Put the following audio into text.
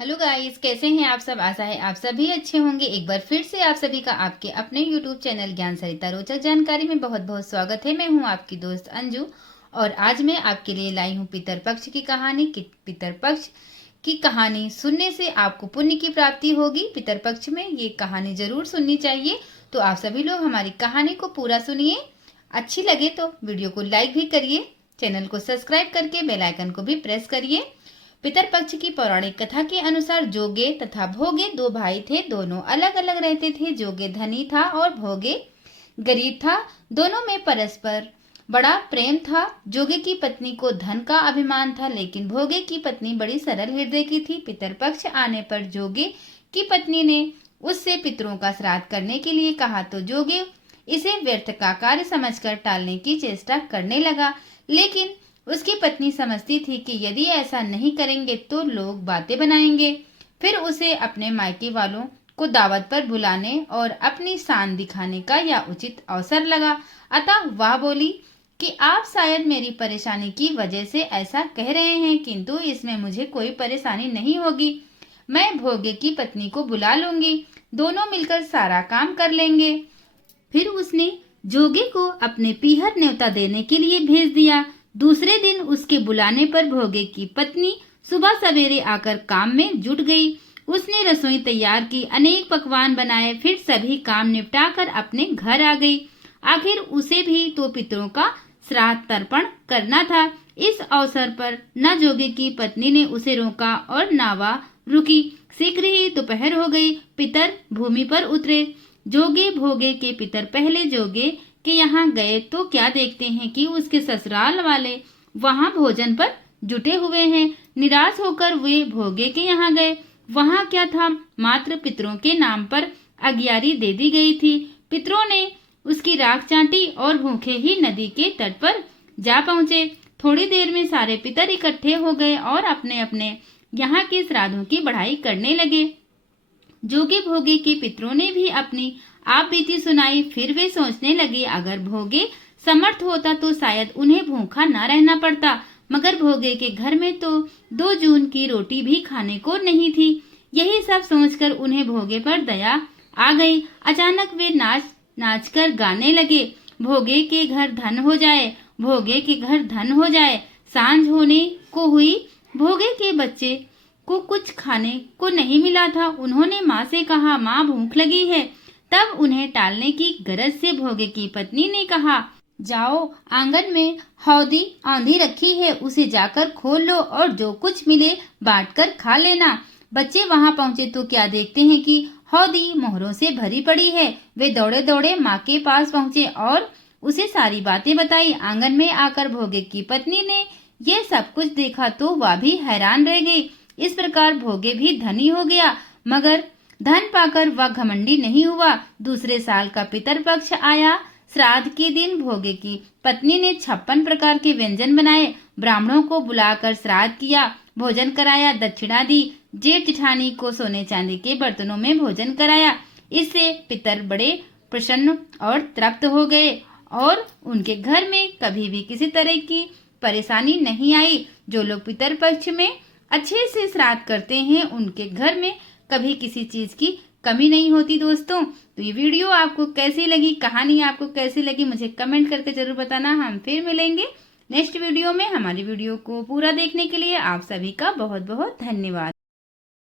Hello guys, कैसे हैं आप सब। आशा है आप सभी अच्छे होंगे। एक बार फिर से आप सभी का आपके अपने यूट्यूब चैनल ज्ञान सरिता रोचक जानकारी में बहुत बहुत स्वागत है। मैं हूं आपकी दोस्त अंजू और आज मैं आपके लिए लाई हूं पितरपक्ष की कहानी। पितरपक्ष की कहानी सुनने से आपको पुण्य की प्राप्ति होगी। पितरपक्ष में ये कहानी जरूर सुननी चाहिए। तो आप सभी लोग हमारी कहानी को पूरा सुनिए। अच्छी लगे तो वीडियो को लाइक भी करिए, चैनल को सब्सक्राइब करके बेल आइकन को भी प्रेस करिए। पितरपक्ष की पौराणिक कथा के अनुसार जोगे तथा भोगे दो भाई थे। दोनों अलग अलग रहते थे। जोगे धनी था और भोगे गरीब था। दोनों में परस्पर बड़ा प्रेम था। जोगे की पत्नी को धन का अभिमान था, लेकिन भोगे की पत्नी बड़ी सरल हृदय की थी। पितरपक्ष आने पर जोगे की पत्नी ने उससे पितरों का श्राद्ध करने के लिए कहा तो जोगे इसे व्यर्थ का कार्य समझकर टालने की चेष्टा करने लगा, लेकिन उसकी पत्नी समझती थी कि यदि ऐसा नहीं करेंगे तो लोग बातें बनाएंगे। फिर उसे अपने मायके वालों को दावत पर बुलाने और अपनी शान दिखाने का यह उचित अवसर लगा। अतः वह बोली कि आप शायद मेरी परेशानी की वजह से ऐसा कह रहे हैं, किंतु इसमें मुझे कोई परेशानी नहीं होगी। मैं भोगे की पत्नी को बुला लूंगी, दोनों मिलकर सारा काम कर लेंगे। फिर उसने जोगे को अपने पीहर न्योता देने के लिए भेज दिया। दूसरे दिन उसके बुलाने पर भोगे की पत्नी सुबह सवेरे आकर काम में जुट गई। उसने रसोई तैयार की, अनेक पकवान बनाए, फिर सभी काम निपटाकर अपने घर आ गई। आखिर उसे भी तो पितरों का श्राद्ध तर्पण करना था। इस अवसर पर न जोगे की पत्नी ने उसे रोका और न वह रुकी। शीघ्र ही दोपहर हो गई। पितर भूमि पर उतरे। जोगे भोगे के पितर पहले जोगे के यहाँ गए तो क्या देखते हैं कि उसके ससुराल वाले वहाँ भोजन पर जुटे हुए हैं। निराश होकर वे भोगे के यहाँ गए। वहाँ क्या था, मात्र पितरों के नाम पर अगियारी दे दी गई थी। पितरों ने उसकी राख चाटी और भूखे ही नदी के तट पर जा पहुँचे। थोड़ी देर में सारे पितर इकट्ठे हो गए और अपने अपने यहाँ के श्राद्धों की बढ़ाई करने लगे। जोगे भोगे के पितरों ने भी अपनी आप बीती सुनाई। फिर वे सोचने लगे, अगर भोगे समर्थ होता तो शायद उन्हें भूखा न रहना पड़ता, मगर भोगे के घर में तो 2 जून की रोटी भी खाने को नहीं थी। यही सब सोचकर उन्हें भोगे पर दया आ गई। अचानक वे नाच नाच कर गाने लगे, भोगे के घर धन हो जाए, भोगे के घर धन हो जाए। सांझ होने को हुई। भोगे के बच्चे को कुछ खाने को नहीं मिला था। उन्होंने माँ से कहा, माँ भूख लगी है। तब उन्हें टालने की गरज से भोगे की पत्नी ने कहा, जाओ आंगन में हौदी आंधी रखी है, उसे जाकर खोल लो और जो कुछ मिले बांटकर खा लेना। बच्चे वहां पहुंचे तो क्या देखते हैं कि हौदी मोहरों से भरी पड़ी है। वे दौड़े दौड़े माँ के पास पहुंचे और उसे सारी बातें बताई। आंगन में आकर भोगे की पत्नी ने ये सब कुछ देखा तो वह भी हैरान रह गई। इस प्रकार भोगे भी धनी हो गया, मगर धन पाकर वह घमंडी नहीं हुआ। दूसरे साल का पितरपक्ष आया। श्राद्ध के दिन भोगे की पत्नी ने 56 प्रकार के व्यंजन बनाए। ब्राह्मणों को बुलाकर श्राद्ध किया, भोजन कराया, दक्षिणा दी। जेठ जिठानी को सोने चांदी के बर्तनों में भोजन कराया। इससे पितर बड़े प्रसन्न और तृप्त हो गए और उनके घर में कभी भी किसी तरह की परेशानी नहीं आई। जो लोग पितरपक्ष में अच्छे से श्राद्ध करते हैं उनके घर में कभी किसी चीज की कमी नहीं होती। दोस्तों, तो ये वीडियो आपको कैसी लगी, कहानी आपको कैसी लगी, मुझे कमेंट करके जरूर बताना। हम फिर मिलेंगे नेक्स्ट वीडियो में। हमारी वीडियो को पूरा देखने के लिए आप सभी का बहुत बहुत धन्यवाद।